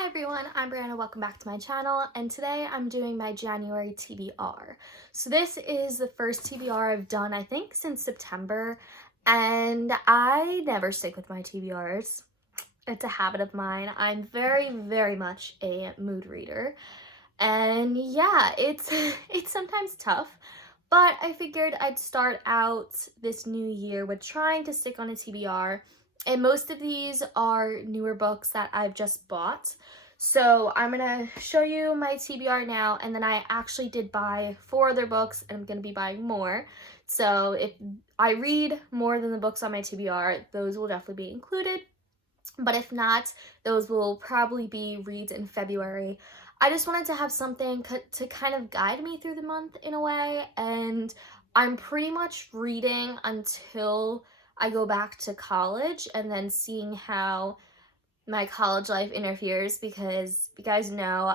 Hi everyone, I'm Brianna, welcome back to my channel, and today I'm doing my January TBR. So this is the first TBR I've done, I think, since September, and I never stick with my TBRs. It's a habit of mine. I'm very much a mood reader, and yeah, it's it's sometimes tough, but I figured I'd start out this new year with trying to stick on a TBR. And most of these are newer books that I've just bought. So I'm gonna show you my TBR now, and then I actually did buy 4 other books and I'm gonna be buying more. So if I read more than the books on my TBR, those will definitely be included. But if not, those will probably be reads in February. I just wanted to have something to kind of guide me through the month in a way, and I'm pretty much reading until I go back to college and then seeing how my college life interferes, because you guys know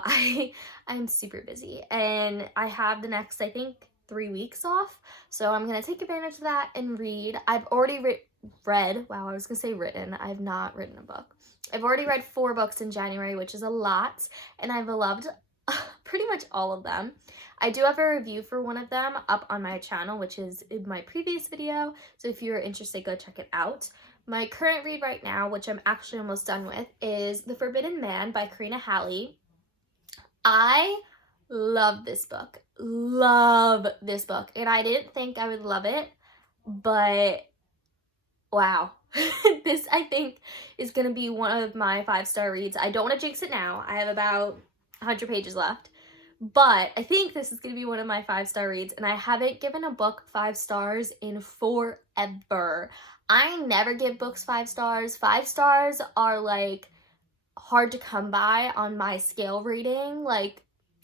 I'm super busy and I have the next, I think, 3 weeks off. So I'm going to take advantage of that and read. I've already read, wow, I was going to say written. I've not written a book. I've already read 4 books in January, which is a lot, and I've loved pretty much all of them. I do have a review for one of them up on my channel, which is in my previous video, so if you're interested, go check it out. My current read right now, which I'm actually almost done with, is The Forbidden Man by Karina Halley. I love this book. Love this book. And I didn't think I would love it, but wow. This, I think, is going to be one of my 5-star reads. I don't want to jinx it now. I have about 100 pages left. But I think this is going to be one of my 5-star reads, and I haven't given a book 5 stars in forever. I never give books 5 stars. 5 stars are like hard to come by on my scale rating. Like,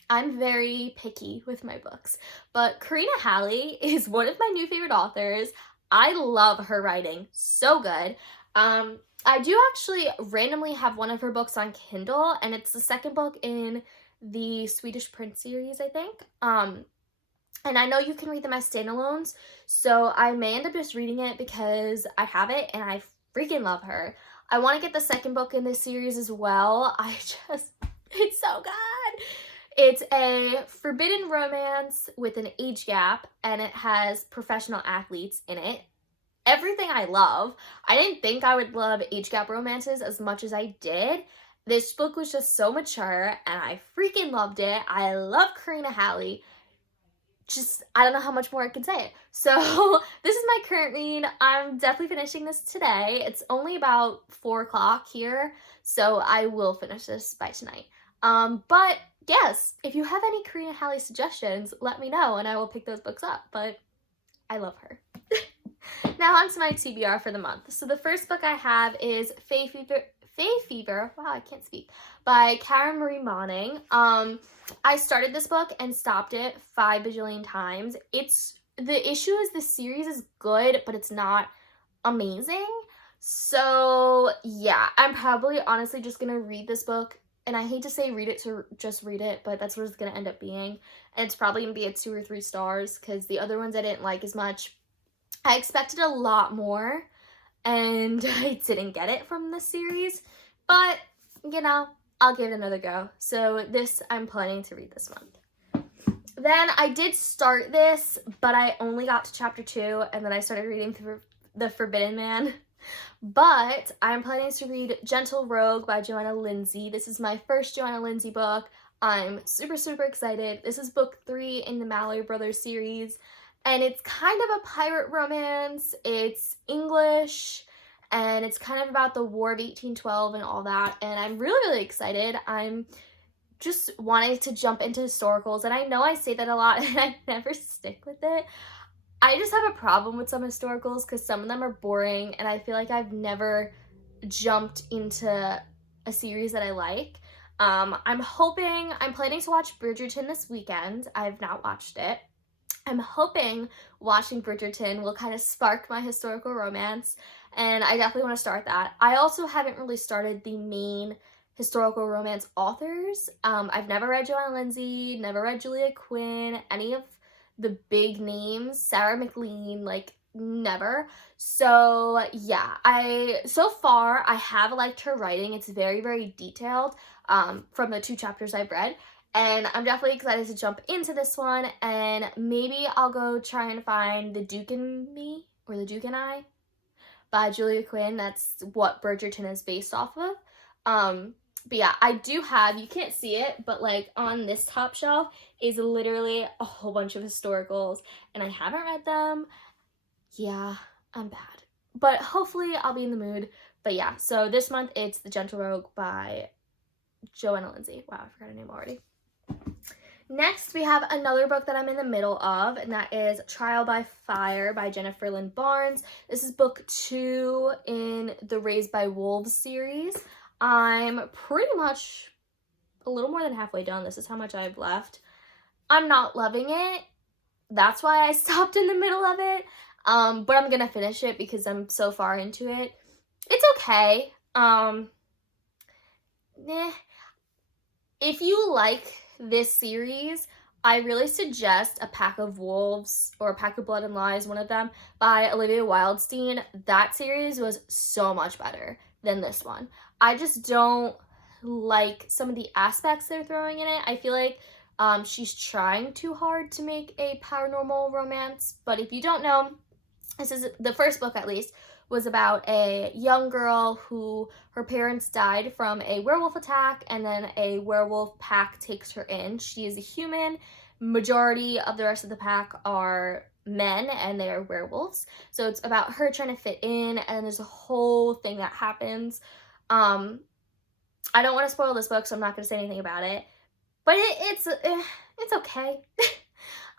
I'm very picky with my books. But Karina Halley is one of my new favorite authors. I love her writing. So good. I do actually randomly have one of her books on Kindle, and it's the second book in the Swedish Prince series, I think. And I know you can read them as standalones, so I may end up just reading it because I have it and I freaking love her. I want to get the second book in this series as well. It's so good. It's a forbidden romance with an age gap, and it has professional athletes in it. Everything I love. I didn't think I would love age gap romances as much as I did. This book was just so mature, and I freaking loved it. I love Karina Halley. Just, I don't know how much more I can say. So this is my current read. I'm definitely finishing this today. It's only about 4 o'clock here, so I will finish this by tonight. But yes, if you have any Karina Halley suggestions, let me know and I will pick those books up. But I love her. Now on to my TBR for the month. So the first book I have is Fay Fever, wow, I can't speak, by Karen Marie Moning. I started this book and stopped it 5 bajillion times. The issue is the series is good, but it's not amazing. So yeah, I'm probably honestly just gonna read this book, and I hate to say read it to just read it, but that's what it's gonna end up being. And it's probably gonna be a 2 or 3 stars because the other ones I didn't like as much. I expected a lot more, and I didn't get it from this series, but you know, I'll give it another go. So this I'm planning to read this month. Then I did start this, but I only got to chapter 2, and then I started reading The Forbidden Man. But I'm planning to read Gentle Rogue by Joanna Lindsey. This is my first Joanna Lindsey book. I'm super excited. This is book 3 in the Mallory Brothers series, and it's kind of a pirate romance. It's English, and it's kind of about the War of 1812 and all that, and I'm really excited. I'm just wanting to jump into historicals, and I know I say that a lot and I never stick with it. I just have a problem with some historicals because some of them are boring, and I feel like I've never jumped into a series that I like. I'm planning to watch Bridgerton this weekend. I have not watched it. I'm hoping watching Bridgerton will kind of spark my historical romance, and I definitely want to start that. I also haven't really started the main historical romance authors. I've never read Joanna Lindsey, never read Julia Quinn, any of the big names, Sarah McLean. Like, never. So yeah, so far I have liked her writing. It's very, very detailed, from the 2 chapters I've read. And I'm definitely excited to jump into this one, and maybe I'll go try and find The Duke and Me, or The Duke and I, by Julia Quinn. That's what Bridgerton is based off of. But yeah, I do have, you can't see it, but like on this top shelf is literally a whole bunch of historicals, and I haven't read them. Yeah, I'm bad. But hopefully I'll be in the mood. But yeah, so this month it's The Gentle Rogue by Joanna Lindsay. Wow, I forgot her name already. Next, we have another book that I'm in the middle of, and that is Trial by Fire by Jennifer Lynn Barnes. This is book 2 in the Raised by Wolves series. I'm pretty much a little more than halfway done. This is how much I have left. I'm not loving it. That's why I stopped in the middle of it. But I'm gonna finish it because I'm so far into it. It's okay. If you like this series, I really suggest A Pack of Wolves or A Pack of Blood and Lies, one of them, by Olivia Wildstein. That series was so much better than this one. I just don't like some of the aspects they're throwing in it. I feel like she's trying too hard to make a paranormal romance, but if you don't know, this is the first book, at least, was about a young girl who her parents died from a werewolf attack, and then a werewolf pack takes her in. She is a human. Majority of the rest of the pack are men, and they are werewolves. So it's about her trying to fit in, and there's a whole thing that happens. I don't want to spoil this book, so I'm not going to say anything about it. But it's okay.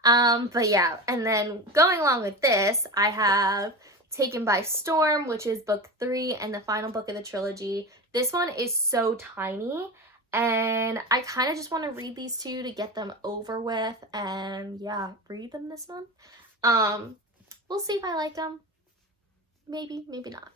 But yeah, and then going along with this, I have Taken by Storm, which is book 3 and the final book of the trilogy. This one is so tiny, and I kind of just want to read these 2 to get them over with, and yeah, read them this month. We'll see if I like them. Maybe, maybe not.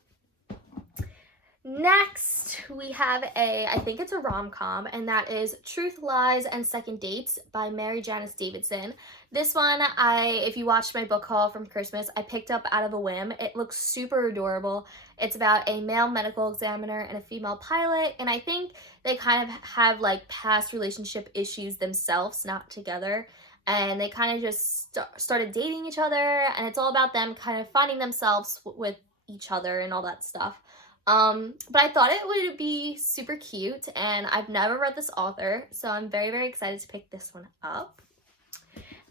Next, we have I think it's a rom-com, and that is Truth, Lies, and Second Dates by Mary Janice Davidson. This one, if you watched my book haul from Christmas, I picked up out of a whim. It looks super adorable. It's about a male medical examiner and a female pilot, and I think they kind of have like past relationship issues themselves, not together, and they kind of just started dating each other, and it's all about them kind of finding themselves with each other and all that stuff. But I thought it would be super cute, and I've never read this author, so I'm very, very excited to pick this one up.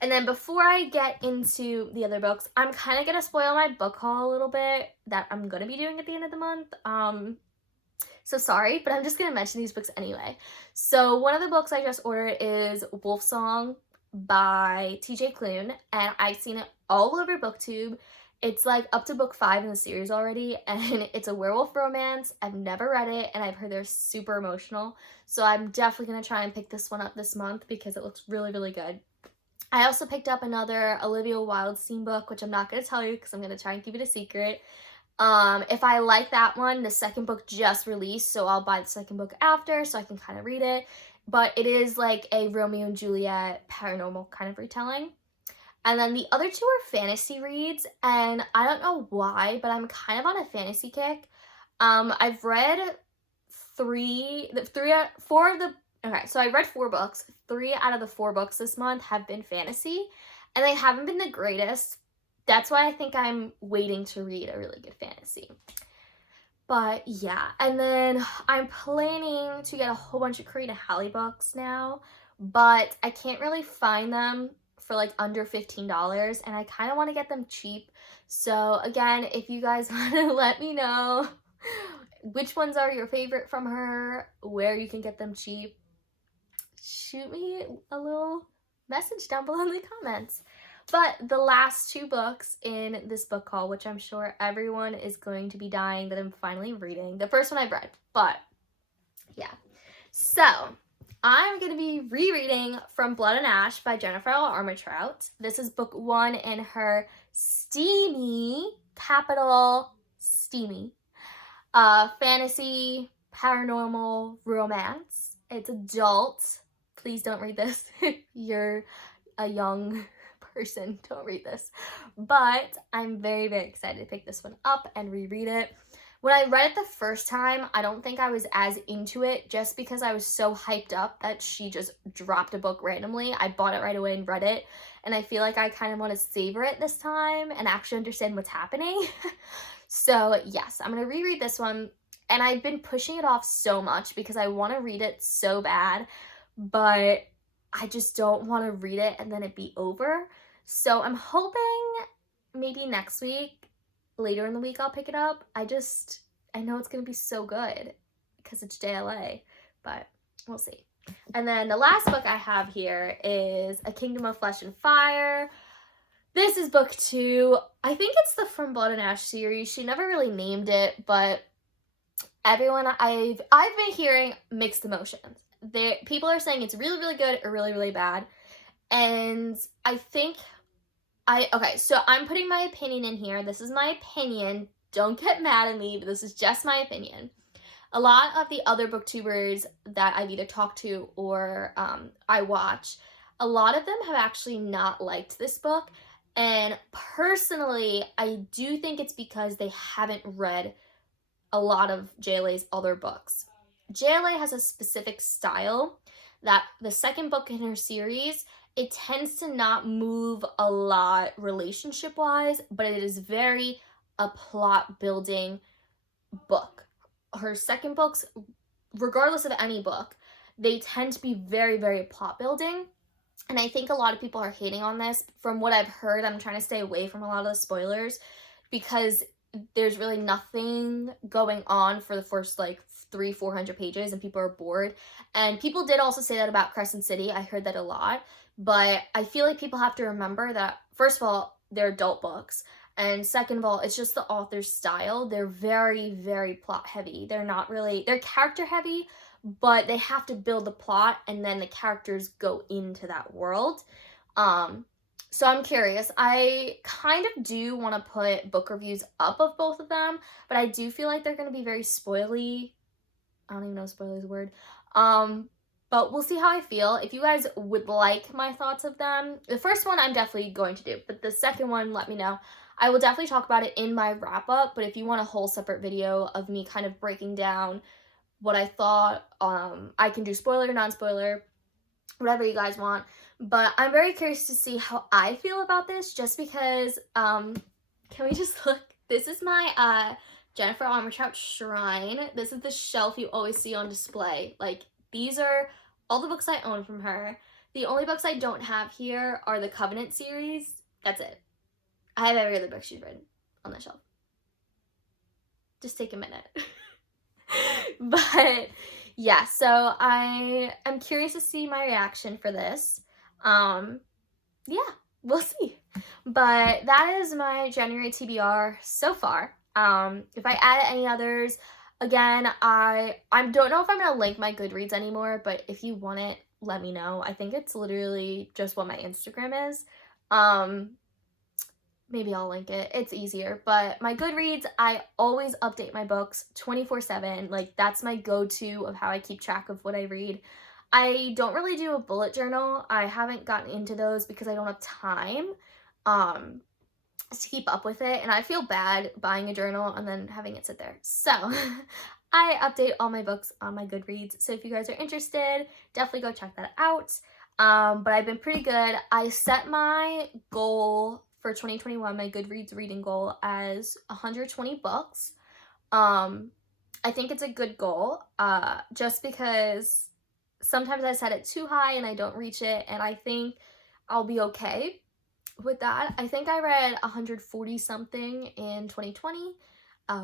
And then before I get into the other books, I'm kind of going to spoil my book haul a little bit that I'm going to be doing at the end of the month. So sorry, but I'm just going to mention these books anyway. So one of the books I just ordered is Wolf Song by TJ Klune, and I've seen it all over BookTube. It's like up to book 5 in the series already, and it's a werewolf romance. I've never read it, and I've heard they're super emotional. So I'm definitely going to try and pick this one up this month because it looks really, really good. I also picked up another Olivia Wildstein book, which I'm not going to tell you because I'm going to try and keep it a secret. If I like that one, the second book just released, so I'll buy the second book after so I can kind of read it. But it is like a Romeo and Juliet paranormal kind of retelling. And then the other 2 are fantasy reads, and I don't know why, but I'm kind of on a fantasy kick. I've read 4 of the, okay, so I read 4 books. 3 out of the 4 books this month have been fantasy, and they haven't been the greatest. That's why I think I'm waiting to read a really good fantasy. But yeah, and then I'm planning to get a whole bunch of Karina Halle books now, but I can't really find them for like under $15, and I kind of want to get them cheap. So again, if you guys want to let me know which ones are your favorite from her, where you can get them cheap, shoot me a little message down below in the comments. But the last 2 books in this book haul, which I'm sure everyone is going to be dying that I'm finally reading. The first one I've read, but yeah. So I'm going to be rereading From Blood and Ash by Jennifer L. Armentrout. This is book 1 in her steamy, capital steamy, fantasy, paranormal romance. It's adult. Please don't read this if you're a young person, don't read this. But I'm very, very excited to pick this one up and reread it. When I read it the first time, I don't think I was as into it just because I was so hyped up that she just dropped a book randomly. I bought it right away and read it, and I feel like I kind of want to savor it this time and actually understand what's happening. So yes, I'm going to reread this one, and I've been pushing it off so much because I want to read it so bad, but I just don't want to read it and then it be over. So I'm hoping maybe next week, later in the week, I'll pick it up. I know it's going to be so good because it's JLA, but we'll see. And then the last book I have here is A Kingdom of Flesh and Fire. This is book 2. I think it's the From Blood and Ash series. She never really named it, but everyone, I've been hearing mixed emotions. People are saying it's really, really good or really, really bad. And I think okay, so I'm putting my opinion in here. This is my opinion. Don't get mad at me, but this is just my opinion. A lot of the other booktubers that I've either talked to or I watch, a lot of them have actually not liked this book. And personally, I do think it's because they haven't read a lot of JLA's other books. JLA has a specific style that the second book in her series, it tends to not move a lot relationship-wise, but it is very a plot-building book. Her second books, regardless of any book, they tend to be very, very plot-building. And I think a lot of people are hating on this. From what I've heard, I'm trying to stay away from a lot of the spoilers because there's really nothing going on for the first like 300-400 pages and people are bored. And people did also say that about Crescent City. I heard that a lot. But I feel like people have to remember that, first of all, they're adult books. And second of all, it's just the author's style. They're very, very plot heavy. They're character heavy, but they have to build the plot and then the characters go into that world. So I'm curious. I kind of do want to put book reviews up of both of them, but I do feel like they're going to be very spoily. I don't even know if spoiler is a word. But we'll see how I feel. If you guys would like my thoughts of them, the first one I'm definitely going to do, but the second one, let me know. I will definitely talk about it in my wrap-up, but if you want a whole separate video of me kind of breaking down what I thought, I can do spoiler, non-spoiler, whatever you guys want. But I'm very curious to see how I feel about this, just because, can we just look? This is my Jennifer Armentrout shrine. This is the shelf you always see on display. Like, these are all the books I own from her. The only books I don't have here are the Covenant series. That's it. I have every other book she's written on the shelf. Just take a minute. But yeah, so I am curious to see my reaction for this. Yeah, we'll see. But that is my January TBR so far. If I add any others, again, I don't know if I'm gonna link my Goodreads anymore, but if you want it, let me know. I think it's literally just what my Instagram is. Maybe I'll link it. It's easier. But my Goodreads, I always update my books 24/7. Like, that's my go-to of how I keep track of what I read. I don't really do a bullet journal. I haven't gotten into those because I don't have time to keep up with it. And I feel bad buying a journal and then having it sit there. So I update all my books on my Goodreads. So if you guys are interested, definitely go check that out. But I've been pretty good. I set my goal for 2021, my Goodreads reading goal, as 120 books. I think it's a good goal, just because sometimes I set it too high and I don't reach it, and I think I'll be okay with that. I think I read 140 something in 2020,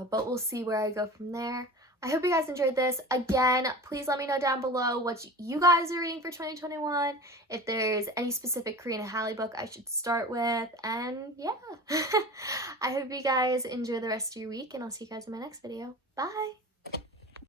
but we'll see where I go from there. I hope you guys enjoyed this. Again, please let me know down below what you guys are reading for 2021, if there's any specific Karina Halle book I should start with, and yeah. I hope you guys enjoy the rest of your week, and I'll see you guys in my next video. Bye!